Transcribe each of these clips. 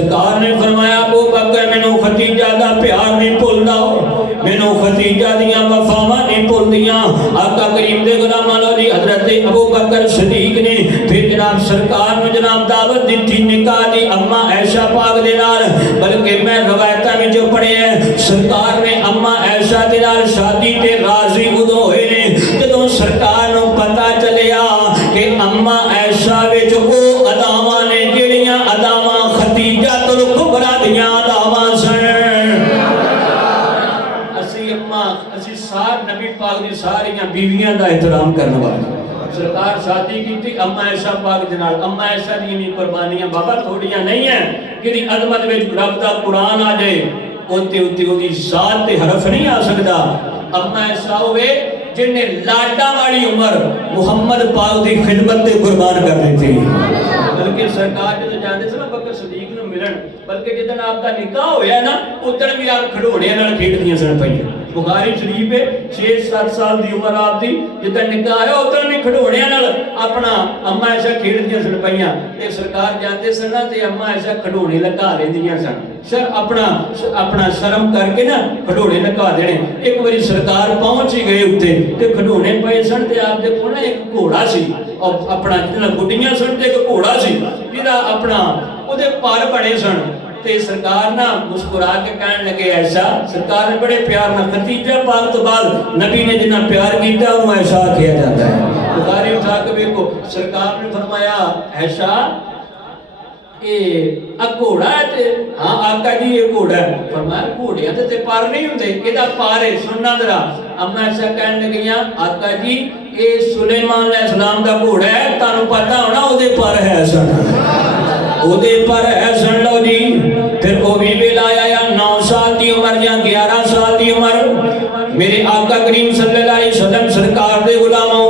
سرکار نے فرمایا ابو بکر مینوں ختیجہ دا پیار نہیں بھولدا، مینوں ختیجہ دیاں وفاواں نہیں بھولدیاں۔ آقا کریم دے غلاماں دی حضرت ابو بکر صدیق نے پھر جناب سرکار نوں جناب دعوت دتی نکاح دی اما عائشہ پاک دے نال، بلکہ میں روایتاں وچ پڑھیا ہے سرکار نے اما عائشہ دے نال شادی تے راضی ادوں ہوئے نے جدوں سرکار نوں پتہ چلیا کہ اما عائشہ وچ او اداواں نے جڑیاں اداواں ختیجہ الکبریٰ دیاں اداواں سن۔ اسی سار نبی پاک دی ساریاں بیویاں دا احترام کرنے والے سرکار شادی کی تھی اما عائشہ پاک جنال۔ اما عائشہ دی قربانیاں بابا تھوڑیاں نہیں ہیں کہ دی عظمت وچ رب دا قرآن آ جائے اوتے دی ذات تے حرف نہیں آ سکدا۔ اما عائشہ ہوئے جن نے لاڈا والی عمر محمد پاک دی خدمت تے قربان کر دی تھی۔ بلکہ سرکار جو جاندے سے بکر صدیق نوں ملن، بلکہ جدن آپ دا نکاح ہویا نا ادھر بھی آپ کھڑوڑیاں نال کھیڈ دیاں سن پئیاں۔ بخاری شریف ہے 6-7 سال دی عمر آپ دی جدن نکاح ہے ادھر بھی کھڑوڑیاں نال اپنا اما عائشہ کھیڈ دیاں سن پئیاں۔ تے سرکار جاندے سن تے اما عائشہ کھڑوڑے لگا لیندیاں سن، سر اپنا شرم کر کے نا کھڑوڑے لگا دینے۔ ایک باری سرکار پہنچ ہی گئے اوتے تے کھڑوڑے پئے سن تے آپ دے کول نا ایک گھوڑا سی اور اپنا جتنا گڈیاں سن تے ایک گھوڑا سی جڑا اپنا اودے پر بڑے سن تے سرکار نا مسکرا کے کہن لگے عائشہ، سرکار نے بڑے پیار نہ ختیجہ پاک تو بعد نبی نے جنہ پیار کیتا انہوں عائشہ کیا جاتا ہے۔ بخاری اٹھا کے دیکھو سرکار نے فرمایا عائشہ گھوڑا ہے تے ہاں آقا جی یہ گھوڑا ہے۔ فرمایا گھوڑیاں تے پر نہیں ہوندے کدا پار ہے سننا ذرا۔ اما عائشہ کہن لگیاں آقا جی اے سلیمان علیہ السلام دا گھوڑا ہے تانوں پتہ ہونا او دے پر ہے سن، او دے پر ہے سن لو جی۔ پھر وہ بھی لایا یا 9 سال دی عمر یا 11 سال دی عمر میرے آقا کریم صلی اللہ علیہ وسلم سرکار دے غلاموں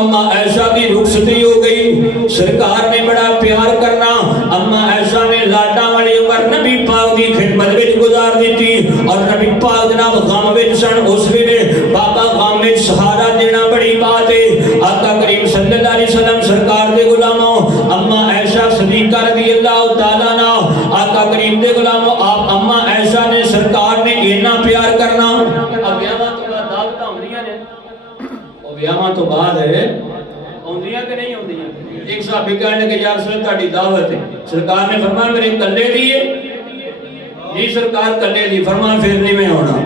اما عائشہ کی رخصتی ہو گئی۔ سرکار نے بڑا پیار کرنا اما عائشہ نے لاڈا والی عمر نبی پاک دی خدمت وچ گزار دیتی اور نبی پاک جناب غم وچ سن اس ویلے بابا غم وچ سہارا دینا بڑی بات ہے۔ آقا کریم صلی اللہ علیہ وسلم سرکار دے غلاموں اما عائشہ صدیقہ رضی اللہ تعالیٰ عنہ آقا کریم دے غلاموں آپ اما عائشہ نے سرکار نے اتنا پیار کرنا۔ اب بیاواں تو بعد دعوتاں ہوندیاں نے، او بیاواں تو بعد ہے ہوندیاں کہ نہیں ہوندیاں؟ ایک صحابی کہنے لگے یا رسول اللہ تہاڈی دعوت ہے، سرکار نے فرمایا میرے کلے دی ہے جی سرکار کلے دی، فرمایا پھر نہیں میں ہونا۔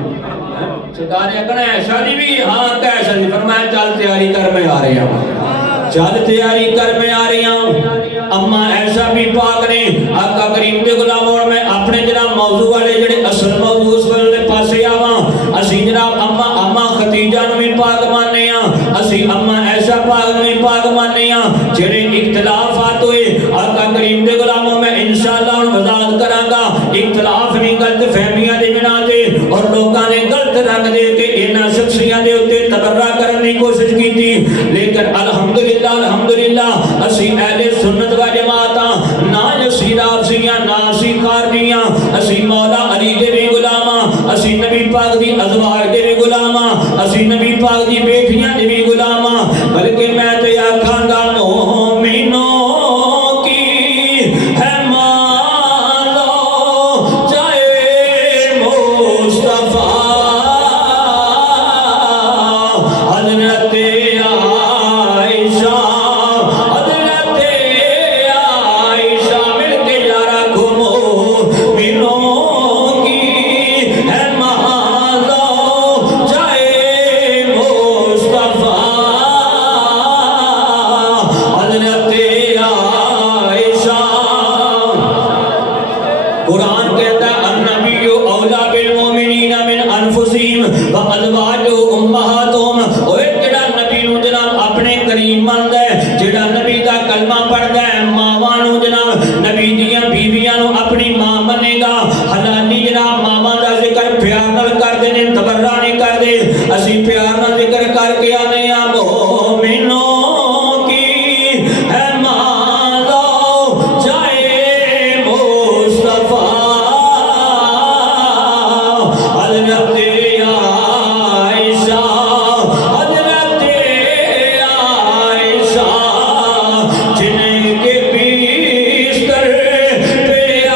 سرکار نے کہا عائشہ دی بھی ہاں کہ عائشہ دی، فرمایا چل تیاری کر میں آ رہی ہوں، چل تیاری کر میں آ رہی ہوں۔ اما عائشہ بھی پاک نے آقا کریم دے غلاموں میں اپنے جناب موضوع والے جڑے اصل موضوع اس والے پاسے آواں اسی جناب اما ختیجہ نو بھی پاک ماننے ہاں، اسی اما عائشہ پاک نو بھی پاک ماننے ہاں۔ جڑے اختلافات ہوئے آقا کریم دے غلاموں میں انشاءاللہ وضاحت کراں گا۔ اختلاف نہیں غلط فہمیاں دے بنا تے اور لوکاں نے غلط رنگ دے کے انہاں شخصیاں دے اوتے تبرہ کرنے کی کوشش کی تھی، لیکن الحمدللہ اسی اہل سنت و جماعت نہ اسی رافضیاں نہ اسی خارجیاں، اسی مولا علی دے بھی غلاماں، اسی نبی پاک دی ازواج دے بھی غلاماں، اسی نبی پاک دی بیٹیاں دے بھی غلاماں، بلکہ میں تے آکھاں گا مومنوں کی ہے مانو جائے مصطفیٰ حضرت جن کے پیش کر پہ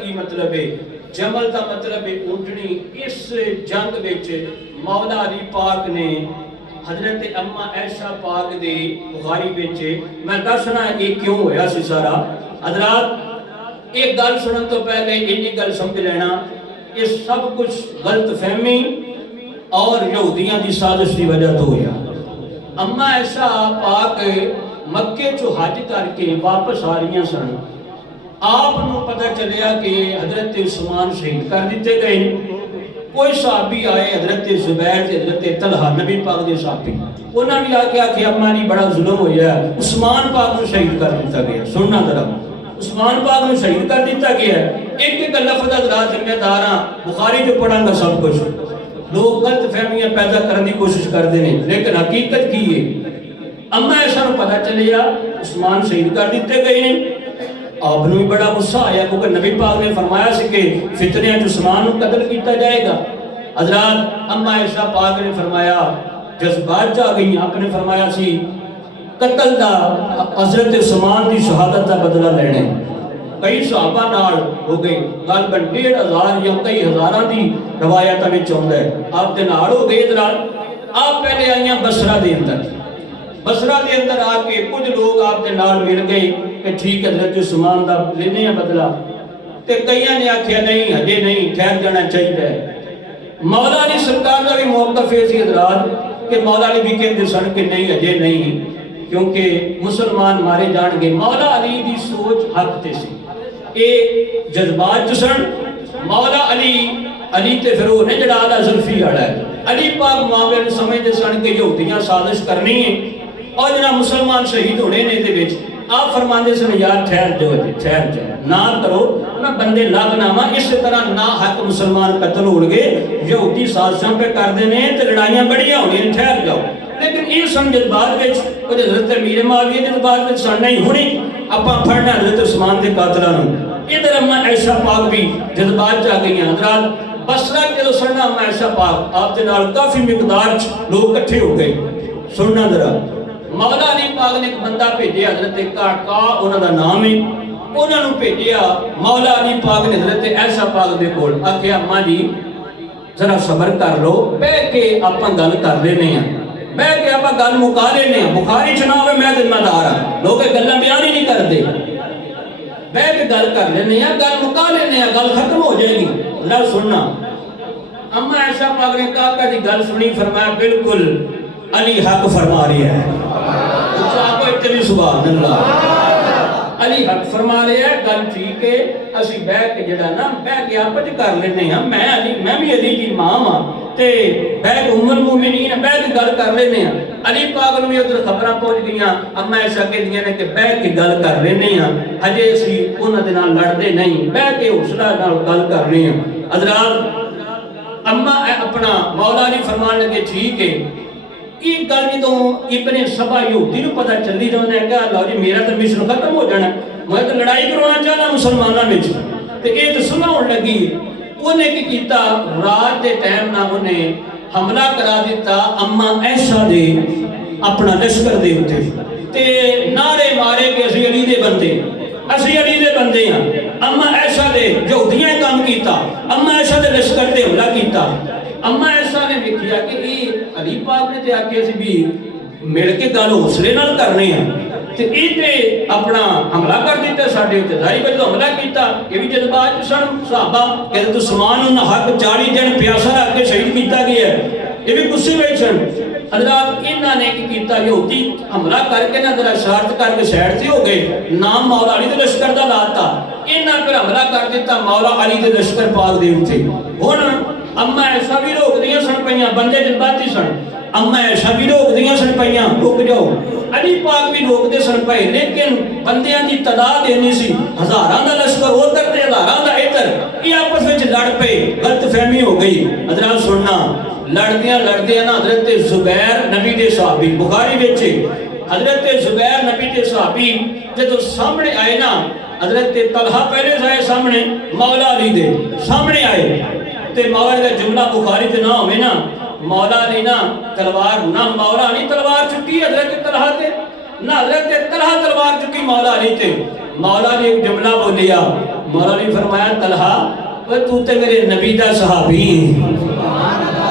کی مطلب ہے؟ جمل کا مطلب ہے اونٹنی۔ اس جنگ وچ مولا علی پاک نے حضرت اما عائشہ پاک دے بخاری وچ، میں دسنا یہ کیوں ہویا سی سارا۔ حضرات ایک گل سنن تو پہلے یہ گل سمجھ لینا، یہ سب کچھ غلط فہمی اور یہودیاں دی سازش کی وجہ تو ہویا۔ اما عائشہ پاک مکے چو حج کر کے واپس آ رہی سن، آپ نو پتہ چلیا کہ حضرت عثمان شہید کر دیتے گئے۔ کوئی صحابی آئے، حضرت زبیر تے حضرت طلحہ نبی پاک دے صحابی، انہاں بھی آ کے آکھیا اما جی بڑا ظلم ہویا ہے، عثمان پاک نو شہید کر دیتا گیا۔ سننا ذرا، عثمان پاک نو شہید کر دیتا گیا ہے۔ ایک ایک لفظ حضرات ذمہ داراں بخاری جو پڑھاں گا سب کچھ، لوگ غلط فہمیاں پیدا کرنے کی کوشش کرتے ہیں، لیکن حقیقت کی ہے اما عائشہ نو پتہ چلیا عثمان شہید کر دیتے گئے ہیں۔ آپ نے بھی بڑا غصہ آیا کیونکہ نبی پاک نے فرمایا سی کہ فتنیاں عثمان کو قتل کیتا جائے گا۔ حضرات اما عائشہ پاک نے فرمایا، جذبات جا گئی، آپ نے فرمایا سی قتل دا حضرت عثمان دی شہادت دا بدلہ لینے۔ کئی صحابہ نال ہو گئے، غالباً 1,500 یا کئی ہزاراں دی روایتاں وچ آوندا ہے، آپ دے نال ہو گئے۔ حضرات آپ پہلے آئیاں بصرہ دے اندر، بصرہ دے اندر آ کے کچھ لوگ آپ دے نال مل گئے کہ ٹھیک حضرت عثمان دا لینے ہیں بدلہ، تے کئیاں نے آکھیا نہیں ہجے نہیں، ٹھہر جانا چاہیے۔ مولا علی سرکار دا بھی موقف ہے سی حضرات کہ مولا علی بھی کہندے سن کہ نہیں ہجے نہیں، کیونکہ مسلمان مارے جان گے۔ مولا علی دی سوچ حق تے سی، اے جذبات سن۔ مولا علی تے پھر وہ نے جڑا اعلیٰ زلفی والا ہے، علی پاک معاملے سمجھتے سن کہ یہودیاں سازش کرنی ہے اور جناب مسلمان شہید ہونے نے دے وچ آپ فرماندے سن یار ٹھہر جاؤ جی، ٹھہر جاؤ، نہ کرو، میں بندے لگ نہ ہاں، اس طرح نہ حق مسلمان قتل ہو گے، یہودی سازشاں پہ کر دینے تے لڑائیاں بڑیاں ہونی، ٹھہر جاؤ۔ لیکن یہ سن جذبات وچ وہ حضرت امیر معاویہ جذبات وچ سن نہیں ہونی اپاں پھڑنا حضرت عثمان دے قاتلاں نوں۔ ادھر اما عائشہ پاک بھی جذبات جا گئی ہیں۔ حضرات بصرہ کے جو سننا اما عائشہ پاک آپ دے نال کافی مقدار لوگ کٹھے ہو گئے۔ سننا ذرا، مولا علی پاک نے ایک بندہ بھیجیا، حضرت کاکا انہاں دا نام ہے، انہاں نوں بھیجیا مولا علی پاک نے حضرت عائشہ پاک دے کول، آکھیا اما جی ذرا صبر کر لو، بیٹھ کے آپاں گل کر لینے ہیں، بیٹھ کے آپاں گل مکا لینے ہیں۔ بخاری چنا ہوئے میں ذمہ دار ہاں، لوگ گلاں بیان ہی نہیں کرتے، بیٹھ کے گل کر لینے ہیں، گل مکا لینے ہیں، گل ختم ہو جائے گی۔ ذرا سننا، اما عائشہ پاک نے کاکا دی گل سنی، فرمایا بالکل علی حق فرما رہی ہے۔ آپ اتنی سبحان اللہ، علی حق فرما رہے ہیں، گل ٹھیک ہے، اسی بیٹھ کے جڑا نا بیٹھ کے آپس کر لینے ہیں، میں بھی علی دی ماں ہاں تے بیٹھ ام المومنین بیٹھ کے گل کر لینے ہیں۔ علی پاک نوں بھی ادھر خبراں پہنچ گئیاں، اما عائشہ کہندیاں نے کہ بیٹھ کے گل کر لینے ہیں، ہجے اسی انہاں دے نال لڑدے نہیں، بیٹھ کے حوصلہ نال گل کرنی ہے۔ حضرات اما اپنا مولا علی فرمان لگے ٹھیک ہے۔ یہ گل جدوں ابن سبا یہودی نوں پتہ چلی تے انہاں نے کہا لو جی میرا تے مشن ختم ہو جانا، میں تے لڑائی کروانا چاہنا مسلماناں وچ، تے اے تے صلح ہون لگی۔ انہیں کی کیتا، رات دے ٹائم نہ انہیں حملہ کرا دیتا اما عائشہ دے اپنا لشکر دے اوتے، تے نعرے مارے کہ اسی علی دے بندے، اسی علی دے بندے ہاں۔ اما عائشہ دے یہودیاں کام کیتا، اما عائشہ دے لشکر تے حملہ کیتا۔ اما عائشہ نے دیکھیا کہ یہ علی پاک نے تے آکھیا سی بھی مل کے گل حوصلے نال کرنے ہیں، تے یہ تے اپنا حملہ کر دیتا ساڈے تے، ظاہر ہے جو حملہ کیتا یہ بھی جذبات سن صحابہ کہ حضرت عثمان نوں حق 40 دن پیاسا رکھ کے شہید کیتا گیا ہے، یہ بھی غصے وچ سن۔ حضرات انہاں نے کی کیتا، یہودی حملہ کر کے نہ ذرا شرارت کر کے سائڈ سے ہو گئے، نام مولا علی دے لشکر دا لاتا، انہاں پھر حملہ کر دیتا مولا علی دے لشکر پاک دے اوتے۔ ہن اما عائشہ بھی روک دیاں سن پئیاں، بندے جذباتی سن، اما عائشہ بھی روک دیاں سن پئیاں رک جاؤ، علی پاک بھی روک دے سن پئے، لیکن بندیاں دی تعداد اینی سی، ہزاراں دا لشکر ادھر تے ہزاراں دا ادھر، یہ آپس وچ لڑ پئے، غلط فہمی ہو گئی۔ حضرات سننا، لڑدیاں نا حضرت زبیر نبی دے صحابی، بخاری وچ حضرت زبیر نبی دے صحابی جدوں سامنے آئے نا، حضرت طلحہ پہلے آئے سامنے، مولا علی دے سامنے آئے، تے مولا علی دا جملہ بخاری تے نہ ہوئے نا، مولا علی نا تلوار نہ مولا علی تلوار چکی حضرت طلحہ تے، نہ حضرت طلحہ تلوار چکی مولا علی تے، مولا نے ایک جملہ بولیا، مولا نے فرمایا طلحہ تو تے میرے نبی دا صحابی ہے،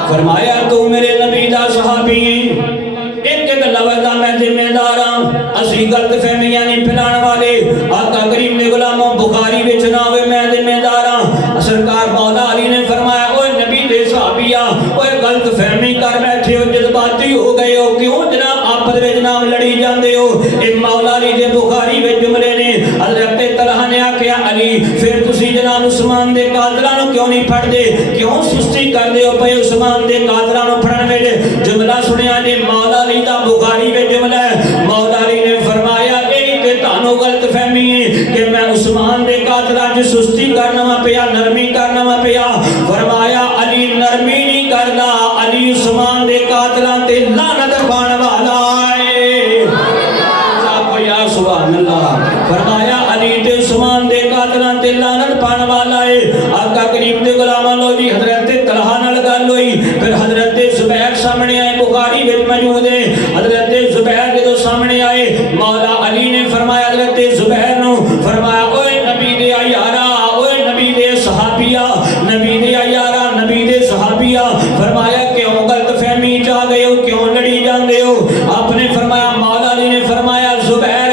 فرمایا تو میرے نبی دا صحابی ہے، ایک لفظ دا میں ذمہ دار ہاں، اسی غلط فہمیاں نہیں پھیلانے والے، آقا کریم نے غلاموں بخاری وچ نہ ہوئے میں ذمہ دار ہاں۔ سرکار مولا علی نے فرمایا اوے نبی دے صحابیہ، اوے غلط فہمی کر بیٹھے ہو، جذباتی ہو گئے ہو، کیوں جناب آپس وچ جناب لڑی جاندے ہو؟ اے مولا علی دے بخاری وچ جملے نے، حضرت طلحہ نے آکھیا علی پھر تسی جناب عثمان دے قاتلاں نوں کیوں نہیں پھڑ دے، کیوں سستی کر دے ہو پے عثمان دے قاتلاں نوں پھڑن وچ؟ جملہ سنیا جی مولا علی دا بخاری وچ جملہ ہے، مولا علی نے فرمایا اے تے تانوں غلط فہمی ہے کہ میں عثمان دے قاتلاں وچ سستی کرنا وا پیا، نرمی کرنا وا پیا، فرمایا علی نرمی نہیں کردا، علی عثمان دے قاتلاں تے لعنت پاون والا ہے، یا سبحان اللہ، فرمایا علی تے عثمان دے قاتلاں تے لعنت پاون والا ہے۔ آقا کریم دے غلاماں لو جی حضرت طلحہ نال گل ہوئی، پھر حضرت زبیر سامنے آئے، بخاری وچ موجود ہے، حضرت زبیر جدوں سامنے آئے مولا علی نے فرمایا حضرت زبیر نو، فرمایا اوے نبی دے یارا، اوے نبی دے صحابیہ، نبی دے یارا، نبی دے صحابیہ، فرمایا کیوں غلط فہمی چ آ گئے ہو، کیوں لڑی جاندے ہو؟ آپ نے فرمایا مولا علی نے فرمایا زبیر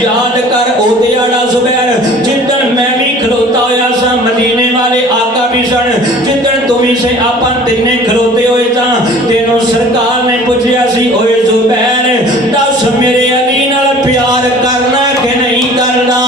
یاد کر او دیاڑا زبیر جدن میں بھی کھلوتا ہویا سا، مدینے والے آقا بھی سن، جدن تمہیں سے آپن تینے کھلوتے ہوئے سا، تینوں سرکار نے پوچھیا سی اوے زبیر دس میرے علی نال پیار کرنا کہ نہیں کرنا؟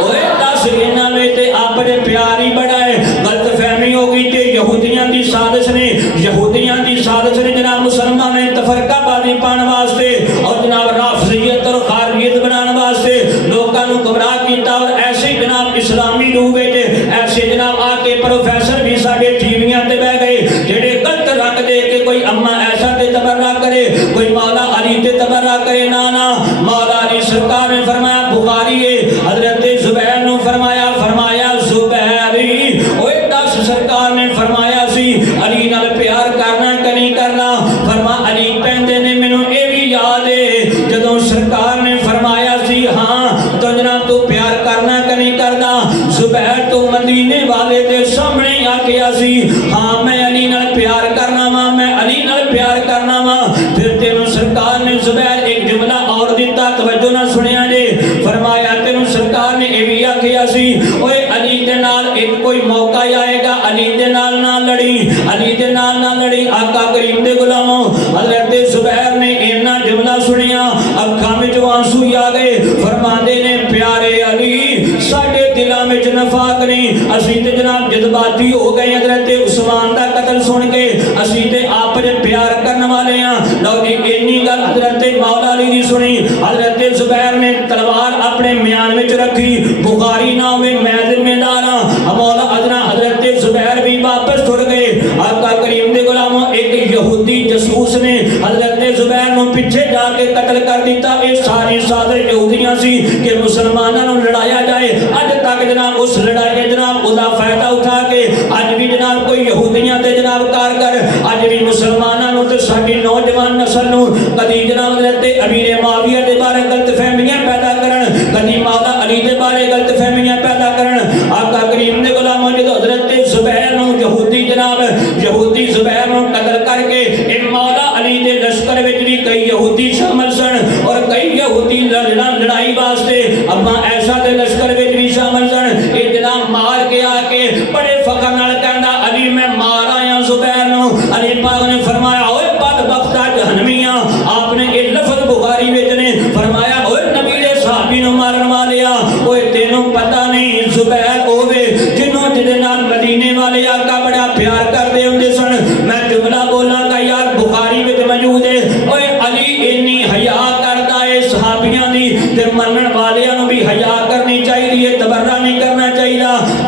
اوے دس انہاں وچ تے اپنے پیار ہی بڑا ہے، غلط فہمی ہو گئی تے یہودیاں دی سازش نے، یہودیاں دی سازش نے جناب مسلمان نے تفرقہ بازی پان واسطے اور جناب رافضیت اور خارجیت بنان واسطے لوکاں نوں گمراہ کیتا، اور ایسے جناب اسلامی روح وچ ایسے جناب آ کے پروفیسر بھی ساڈے ٹیویاں تے بیٹھ گئے جڑے غلط رنگ دے کے کوئی اما ایسا تے تبرہ کرے، کوئی مولا علی تے تبرہ کرے، نا نا، مولا علی سرکار نے فرمایا بخاری ہے، حضرت زبیر نو فرمایا، فرمایا زبیری اوے دس سرکار نے فرمایا سی علی نال پیار کرنا کہ نہیں کرنا؟ فرما علی پہندے نے مینوں اے بھی یاد ہے جدوں سرکار نے فرمایا سی ہاں تو جناب تو پیار کرنا کہ نہیں کرنا؟ زبیر تو مدینے والے دے سامنے آ کے سی ہاں میں علی نال پیار کرنا وا، میں علی نال پیار کرنا وا۔ پھر تینوں سرکار نے زبیر ایک جملہ اور دیتا، توجہ نہ سنیا جے، فرمایا تینوں سرکار نے اے بھی آکھیا سی اوے علی دے نال ایک کوئی موقع آئے گا، علی دے نال نہ لڑی، علی دے نال نہ لڑی۔ آقا کریم دے غلاموں حضرت زبیر نے اینا جملہ سنیا، اکھاں وچ آنسو آ گئے، فرماندے نے پیارے علی ساڈے دلاں وچ نفاق نہیں، اسی تے جناب جذباتی ہو گئے حضرت عثمان دا قتل سن کے، اسی تے آپ نے پیار کرن والے ہاں۔ لو جی اینی گل حضرت مولا علی دی سنی، حضرت زبیر نے تلوار اپنے میان وچ رکھی، بخاری نہ ہوئے میں ذمہ دار ہاں، مولا حضرت زبیر بھی واپس ٹر گئے۔ آقا کریم دے غلاموں ایک یہودی جاسوس نے حضرت زبیر نو پیچھے جا کے قتل کر دیتا، اے ساری سازش یہودیاں سی کہ مسلماناں نو لڑایا جائے، اج تک جناب اس لڑائی جناب دا فائدہ اٹھا کے اج بھی جناب کوئی یہودیاں تے جناب کارگر اج بھی مسلماناں نو تے ساڈی نوجوان نسل نو کدی جناب حضرت امیر معاویہ دے بارے غلط فہمیاں پیدا کرن، کدی مولا علی دے بارے غلط فہمیاں پیدا کرن۔ آقا کریم دے غلاموں جدوں حضرت زبیر نو یہودی جناب یہودی زبیر نو قتل کر کے اے مولا علی دے لشکر وچ بھی کئی یہودی شامل سن اور کئی یہودی لڑائی واسطے اما ایسا دے لشکر وچ بھی شامل سن، اے جناب مار کے آ کے بڑے فخر نال کہندا علی میں مار آیا زبیر نو۔ علی پاک نے فرمایا اوے بدبختہ جہنمیاں، آپ نے یہ لفظ بخاری وچ نے فرمایا اوے نبی دے صحابی نو مارن والیا، اوے تینوں پتہ نہیں زبیر ہوے جنوں جدے نال مدینے والے آقا بڑا پیار کردے ہوندے سن۔ میں جملہ بولاں گا یار بخاری وچ موجود ہے، اوے علی اینی حیا کردا ہے صحابیاں دی تے منن والیاں نو بھی حیا کرنی چاہیے، تبرہ نہیں کرنا چاہیے۔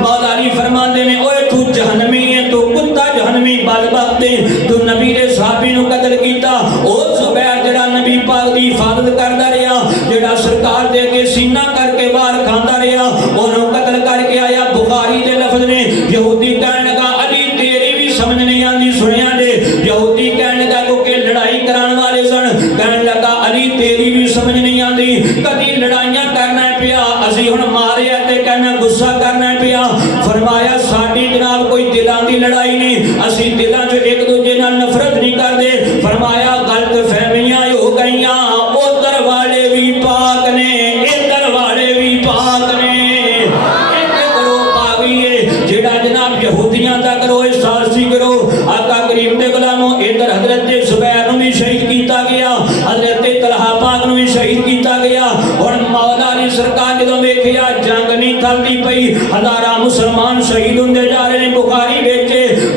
مولا علی فرماندے نے اوے تو جہنمی ہے، تو کتا جہنمی بدبخت ہے، تو نبی دے صحابی نو قتل کیتا۔ او زبیر جڑا نبی پاک دی حفاظت کردا رہیا، جڑا سرکار دے کے سینہ کر کے وار کھاندا رہیا، اونوں قتل کر کے آیا۔ بخاری دے لفظ نے یہودی کہن لگا علی تیری بھی سمجھ نہیں آندی، سنیا جے یہودی کہن لگا کیونکہ لڑائی کران والے سن، کہن لگا علی تیری بھی سمجھ نہیں آندی، کدی لڑائیاں کرنا پیا اسی गुस्सा करना पिया। फरमाया साडी जनाब कोई दिलां दी लड़ाई नहीं, असी दिलां च एक दूजे नाल नफरत नहीं करदे। फरमाया गलत फहमियां हो गईयां, उधर वाले भी पाक ने इधर वाले भी पाक ने। जेड़ा जनाब यहूदियां दा करो सारसी करो आका करीम दे गुलामों इधर हजरत जुबैर नु भी शहीद कीता गया, हजरत तलहा पाक नु भी शहीद कीता गया। और मौला अली सरकार जदों वेखिया जंग नहीं थलदी पई, हजारां मुसलमान शहीद हुंदे जा रहे ने बुखारी विच,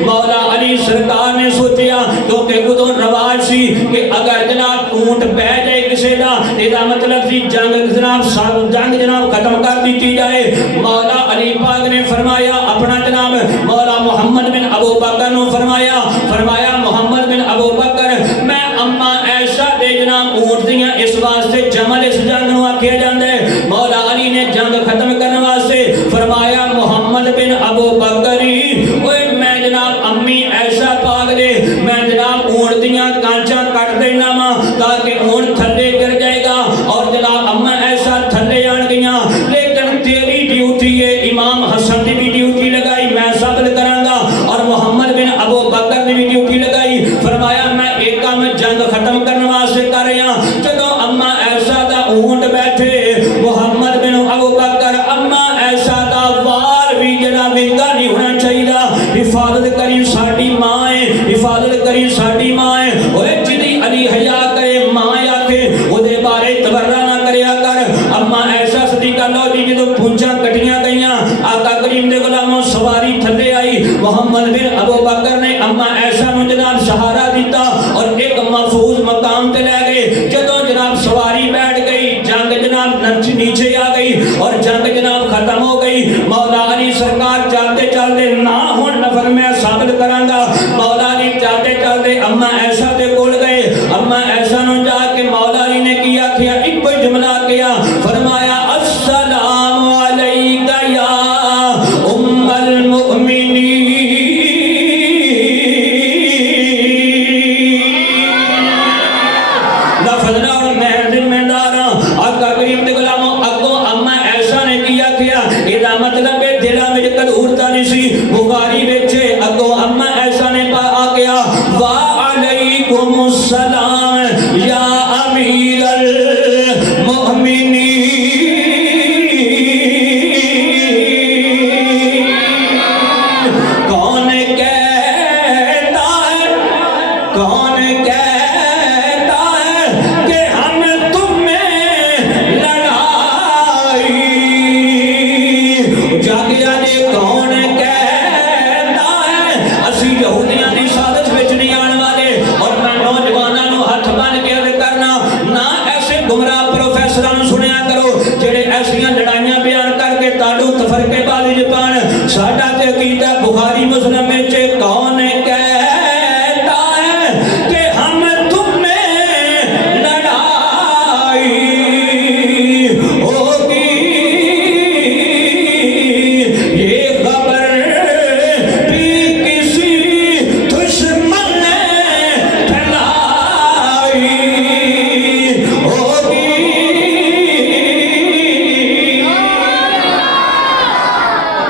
मौला अली सरकार ने सोचिया क्योंकि उदों रवाज सी कि अगर जनाब ऊंट बह जाए किसी दा इहदा मतलब सी जंग जनाब खत्म कर दी जाए। मौला अली पाक ने फरमाया अपना जनाब मौला मोहम्मद बिन अबू बकर नु फरमाया मोहम्मद बिन अबू बकर मैं अम्मा ऐशा दे जनाब ऊंट दियां इस वास्ते जमल इस जंग नु आखिया जांदा है। मौला अली ने जंग खत्म करने वास्ते फरमाया मोहम्मद बिन अबू बकर ओए मैं जनाब अम्मी ऐशा पाक दे मैं जनाब ऊंट दियां कांचा कट देना वा ताकि ऊंट थल्ले गिर जाएगा और जनाब अम्मा ऐशा थल्ले आन गईयां। लेकिन तेरी ड्यूटी है इमाम हसन की भी ड्यूटी लगाई मैं सबल करांगा और मोहम्मद बिन अबू बकर ने भी ड्यूटी लगाई। फरमाया मैं एक काम जंग खत्म करने वास्ते कर रहा। जदों अम्मा ऐशा दा ऊंट बैठे मोहम्मद बिन अबू बकर अम्मा ऐशा दा वाल भी जरा विंगा नहीं होना चाहिए। हिफाजत करी साडी मां है, हिफाजत करी साडी मां है। ओए जिदी अली हया करे मां आखे ओदे बारे तबर्रा ना करया कर। अम्मा ऐशा सदीका लो जी जदों पूंछां कटियां गईयां आका करीम दे गुलामों सवारी थल्ले आई। मोहम्मद बिन अबू बकर ने अम्मा ऐशा नु जनाब सहारा दिता और एक महफूज मकाम ते ले गए। जदों जनाब सवारी बैठ गई जंग जनाब नीचे आ गई और जंग जनाब खत्म हो गई। मौला अली सरकार चलते चलते ना हुण नफल मैं साबित करांगा। मौला अली चलते चलते अम्मा ऐशा दे कोल गए। अम्मा ऐशा नु जाके मौला अली ने की आखिया एक जुमला किया फरमाया अस्सलाम अलैका या उम्मल मुमिनीन। लफ्ज़ नाल मैं जिम्मेदार हां आका करीम दे गुलामों अगों अम्मा ऐशा ने की आखिया इहदा मतलब है दिलां विच कदूरता नहीं सी। बुखारी विच अगों अम्मा ऐशा ने आखिया वा अलैकुमुस्सलाम या अमीरल मुमिनीन। कौन कहता है कि हम तुम्हें लड़ाई जाके जाने कौन कहता है असी यहूदियां दी साजिश विच नहीं आने वाले। और मैं नौजवानों नु हथ बन के अर्ज करना ना ऐसे गुमराह प्रोफेसरां नु सुनिया करो जेड़े ऐसियां लड़ाइयां बयान करके ताडू तफरकेबाजी पान। साडा ते अकीदा बुखारी मुस्लिम विच कौन कहता है कि हम तुम्हें लड़ाई होगी। ये खबर भी किसी दुश्मन ने फैलाई होगी।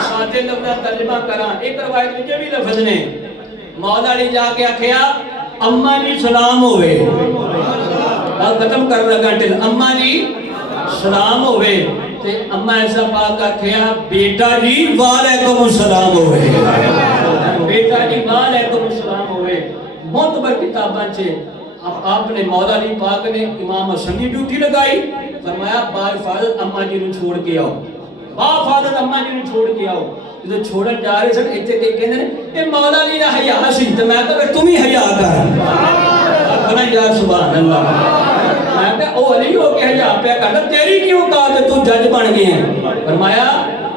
साथे लफ्ज़ तर्जमा करा एक रवायत विच भी लफ्ज़ ने मौला अली जाके आखिया अम्मा जी सलाम होवे। खत्म कर लगा टिल अम्मा जी सलाम होवे ते अम्मा ऐसा पाक आखिया बेटा जी वालेकुम सलाम होवे। बेटा जी वालेकुम सलाम होवे। बहुत बार किताबां च आपने मौला अली पाक ने इमाम हसन की ड्यूटी लगाई। फरमाया बाहिफाजत अम्मा जी नु छोड़ के आओ, बाहिफाजत अम्मा जी नु छोड़ के आओ। जो छोड़न जा रहे सन इत्थे ते कहंदे ने ए मौला अली दा हया सी ते मैं कहा तुम ही हया कर। अपना यार सुभान अल्लाह मैं कहा ओ अली हो के हया पे कर तेरी क्यों औकात तू जज बन गए हैं। फरमाया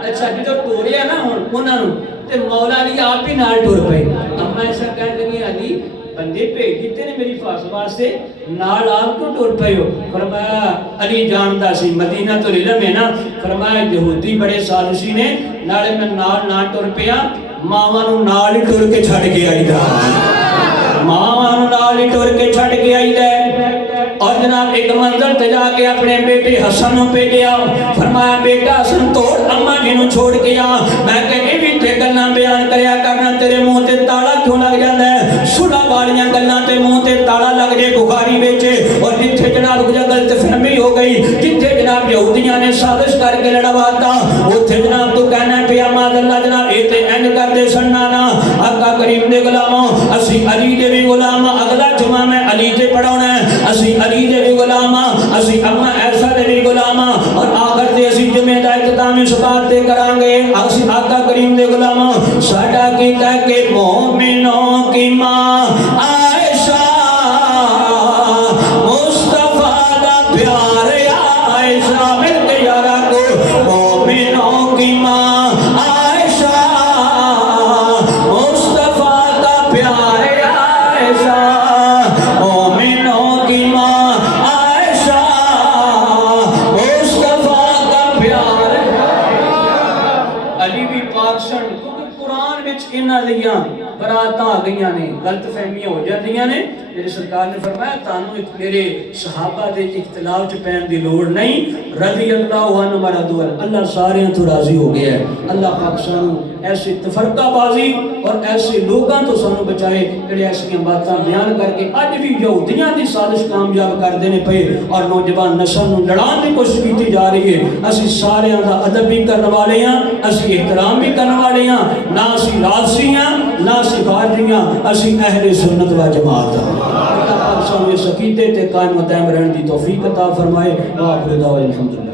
अच्छा जो टोरिया ना हुन उन्हां नु ते मौला अली आप ही नाल टुर पे। अम्मा ऐसा कहन लगी अली बंदे भेज दिते ने मेरी फास वास्ते नाल आप क्यों टुर पे हो। फरमाया अली जानदा सी मदीना तो इल्म है ना। फरमाया यहूदी बड़े साजिशी ने नाले मैं नाल ना टुर पिया मावां नू नाल ही टुर के छड़ के आईदा। मावां नू नाल ही टुर के छड़ के आईदा। اور جناب ایک منزل تے جا کے اپنے بیٹے حسن نو بھیجیا فرمایا بیٹا حسن توڑ اما جی نو چھوڑ کے آ میں کہ اے وی تے گلاں بیان کریا کرنا تیرے منہ تے تالا کیوں لگ جاندا ہے صلح والیاں گلاں تے منہ تے تالا لگ جے بخاری وچ اور جتھے جناب کچھ غلط فہمی ہو گئی جتھے جناب یہودیاں نے سازش کر کے لڑواتا اوتھے جناب تو کہنا پیا ماذ اللہ جناب اے تے اینج کر دے سننا نا آقا کریم دے غلاموں اسی علی دے بھی غلام اگلا جمعہ میں علی تے پڑھاونا ہے اسی علی دے بھی غلام اسی اما ایسا دے بھی غلام اور آخر تے اسی جمعہ دا اختتام اس بات تے کران گے اسی آقا کریم دے غلاموں ساڈا کیتا کہ مومنوں کی ماں عائشہ مصطفیٰ دا پیار عائشہ مل کے یارا کو مومنوں کی ماں عائشہ مصطفیٰ دا پیار عائشہ مومنوں کی ماں عائشہ مصطفیٰ دا پیار علی بھی پاک سن کیونکہ قرآن وچ انہاں دیاں براتاں آ گئیاں نے غلط فہمیاں ہو جاندیاں نے میرے سرکار نے فرمایا تانوں ایک میرے صحابہ دے اختلاف چ پین دی لوڑ نہیں رضی اللہ عنہ مرضوا اللہ سارے تو راضی ہو گیا ہے اللہ پاک سانو ایسے تفرقہ بازی اور ایسے لوگاں تو سانو بچائے جڑے ایسی باتاں بیان کر کے اج بھی یہودیاں دی سازش کامیاب کر دینے پے اور نوجوان نسل نو لڑان دی کوشش کیتی جا رہی ہے اسی سارے دا ادب بھی کرنے والے ہیں اسی احترام بھی کرنے والے ہیں نہ اسی راضی ہیں نہ اسی خارجی ہیں اسی اہل سنت و جماعت ہیں اللہ پاک سانو اس عقیدے تے قائم و دائم رہن دی توفیق عطا فرمائے آخر دعوانا الحمدللہ